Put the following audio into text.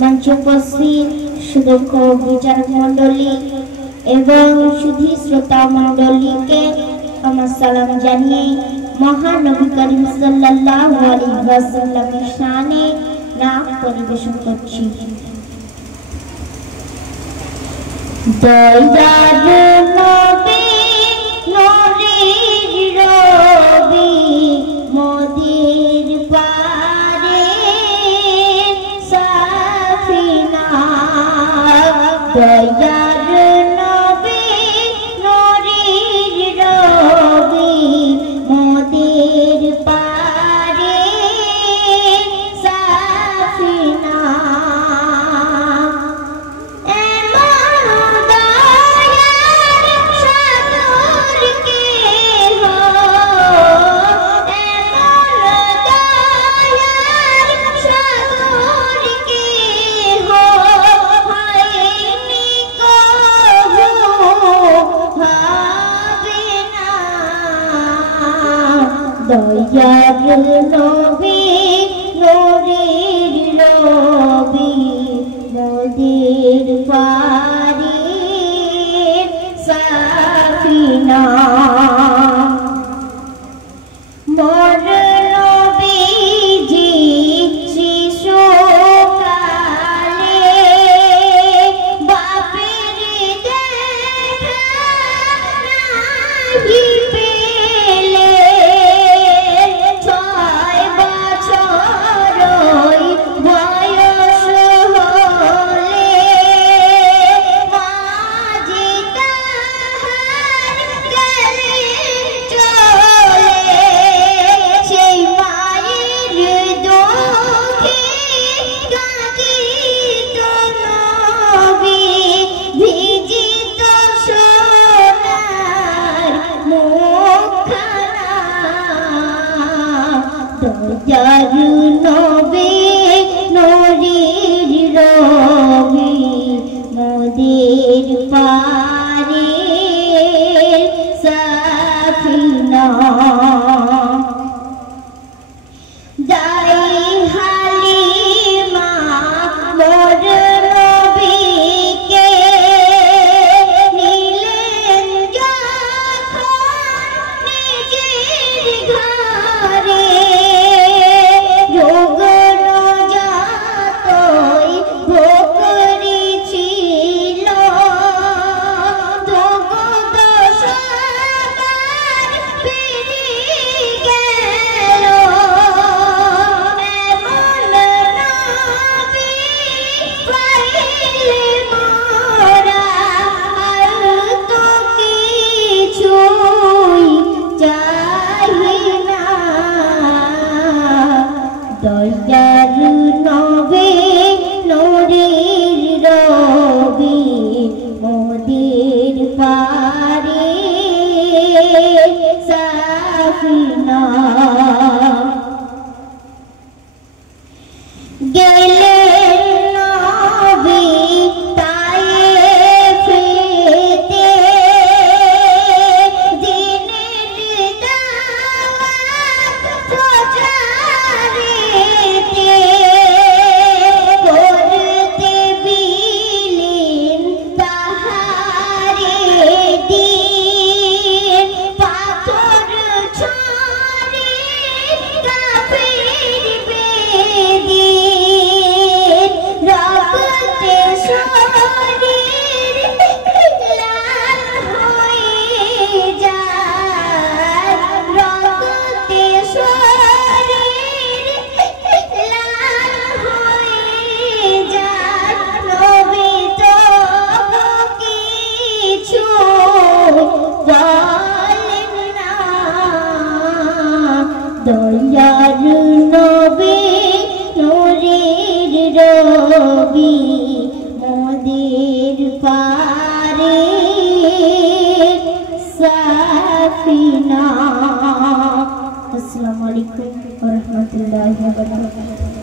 मंच उपस्थित सुदक्ष विचारक मंडली एवं सुधी श्रोता मंडली के আমার সালাম জানিয়ে মহানবী করিম সাল্লাল্লাহু আলাইহি ওয়াসাল্লামের শানে নাম পরিবেশন করছি। দয়ার নবী নূরের রবি মোদের পারে সাফিনা দয়ার নবী নূরের রবি মোদের পারে সাফিনা দয়ার নবী নূরের রবি মোদের পারে সাফিনা মোর নবীজি শিশুকালে বাপের দেখা নাহি দয়ার নবী নূরের রবি মোদের পারে সাফিনা দাই হালিমা মোর নবীকে নিলেন যখন নিজের ঘরে দয়ার নবী নূরের রবি মোদের পারে সাফিনা গেলেন নবী তায়েফেতে দ্বীনের দাওয়াত প্রচারে করতে বিলীন তাহারে দিন পাথর ছড়ে কাফের বেদিন রক্তে শরীর লাল হয়ে যায় রক্তে শরীর লাল হয়ে যায় নবী তবু কিছু বলেন না দয়ার নবী নূরের রবি মোদের পারে সাফিনা। আসসালামু আলাইকুম ওয়া রাহমাতুল্লাহি ওয়া বারাকাতুহু।